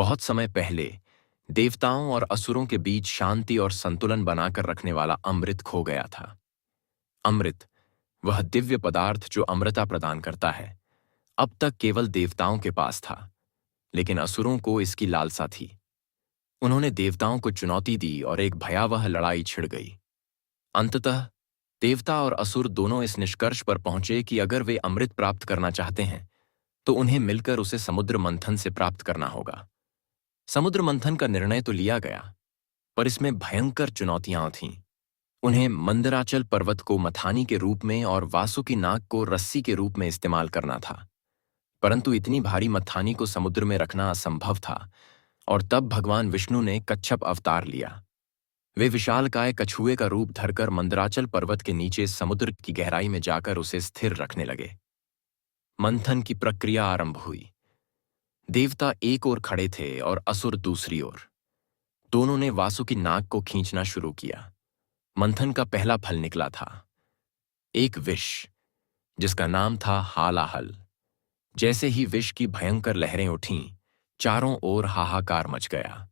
बहुत समय पहले देवताओं और असुरों के बीच शांति और संतुलन बनाकर रखने वाला अमृत खो गया था। अमृत, वह दिव्य पदार्थ जो अमृता प्रदान करता है, अब तक केवल देवताओं के पास था, लेकिन असुरों को इसकी लालसा थी। उन्होंने देवताओं को चुनौती दी और एक भयावह लड़ाई छिड़ गई। अंततः देवता और असुर दोनों इस निष्कर्ष पर पहुंचे कि अगर वे अमृत प्राप्त करना चाहते हैं, तो उन्हें मिलकर उसे समुद्र मंथन से प्राप्त करना होगा। समुद्र मंथन का निर्णय तो लिया गया, पर इसमें भयंकर चुनौतियां थीं। उन्हें मंदराचल पर्वत को मथानी के रूप में और वासुकी नाग को रस्सी के रूप में इस्तेमाल करना था। परंतु इतनी भारी मथानी को समुद्र में रखना असंभव था, और तब भगवान विष्णु ने कच्छप अवतार लिया। वे विशालकाय कछुए का रूप धरकर मंदराचल पर्वत के नीचे समुद्र की गहराई में जाकर उसे स्थिर रखने लगे। मंथन की प्रक्रिया आरंभ हुई। देवता एक ओर खड़े थे और असुर दूसरी ओर। दोनों ने वासुकी नाग को खींचना शुरू किया। मंथन का पहला फल निकला था, एक विष, जिसका नाम था हालाहल। जैसे ही विष की भयंकर लहरें उठीं, चारों ओर हाहाकार मच गया।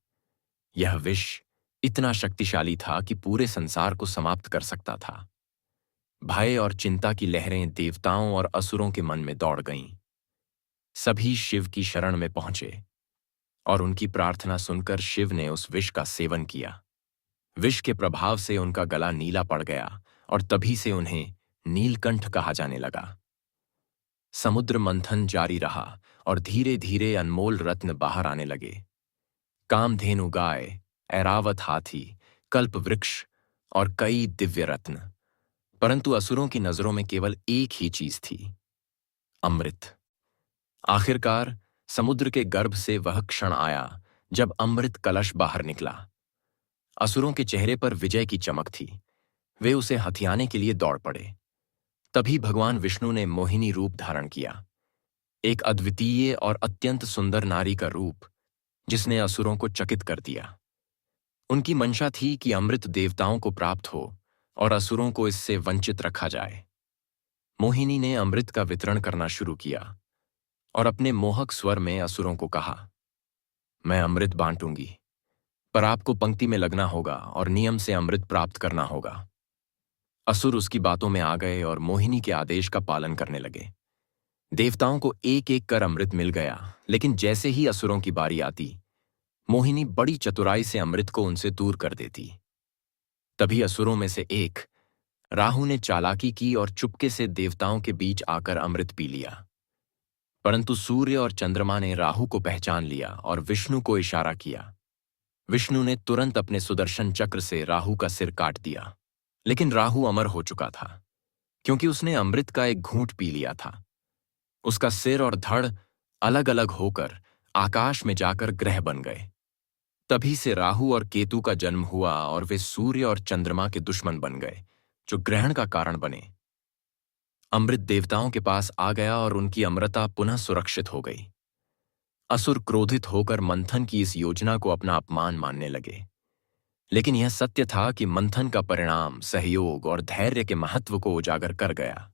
यह विष इतना शक्तिशाली था कि पूरे संसार को समाप्त कर सकता था। भय और चिंता की लहरें देवताओं और असुरों के मन में दौड़ गईं। सभी शिव की शरण में पहुंचे, और उनकी प्रार्थना सुनकर शिव ने उस विष का सेवन किया। विष के प्रभाव से उनका गला नीला पड़ गया, और तभी से उन्हें नीलकंठ कहा जाने लगा। समुद्र मंथन जारी रहा, और धीरे धीरे अनमोल रत्न बाहर आने लगे। कामधेनु गाय, ऐरावत हाथी, कल्प वृक्ष और कई दिव्य रत्न। परंतु असुरों की नजरों में केवल एक ही चीज थी, अमृत। आखिरकार समुद्र के गर्भ से वह क्षण आया जब अमृत कलश बाहर निकला। असुरों के चेहरे पर विजय की चमक थी। वे उसे हथियाने के लिए दौड़ पड़े। तभी भगवान विष्णु ने मोहिनी रूप धारण किया, एक अद्वितीय और अत्यंत सुंदर नारी का रूप, जिसने असुरों को चकित कर दिया। उनकी मंशा थी कि अमृत देवताओं को प्राप्त हो और असुरों को इससे वंचित रखा जाए। मोहिनी ने अमृत का वितरण करना शुरू किया और अपने मोहक स्वर में असुरों को कहा, मैं अमृत बांटूंगी, पर आपको पंक्ति में लगना होगा और नियम से अमृत प्राप्त करना होगा। असुर उसकी बातों में आ गए और मोहिनी के आदेश का पालन करने लगे। देवताओं को एक एक कर अमृत मिल गया, लेकिन जैसे ही असुरों की बारी आती, मोहिनी बड़ी चतुराई से अमृत को उनसे दूर कर देती। तभी असुरों में से एक, राहु ने चालाकी की और चुपके से देवताओं के बीच आकर अमृत पी लिया। परंतु सूर्य और चंद्रमा ने राहु को पहचान लिया और विष्णु को इशारा किया। विष्णु ने तुरंत अपने सुदर्शन चक्र से राहु का सिर काट दिया। लेकिन राहु अमर हो चुका था, क्योंकि उसने अमृत का एक घूंट पी लिया था। उसका सिर और धड़ अलग अलग होकर आकाश में जाकर ग्रह बन गए। तभी से राहु और केतु का जन्म हुआ और वे सूर्य और चंद्रमा के दुश्मन बन गए, जो ग्रहण का कारण बने। अमृत देवताओं के पास आ गया और उनकी अमरता पुनः सुरक्षित हो गई। असुर क्रोधित होकर मंथन की इस योजना को अपना अपमान मानने लगे। लेकिन यह सत्य था कि मंथन का परिणाम सहयोग और धैर्य के महत्व को उजागर कर गया।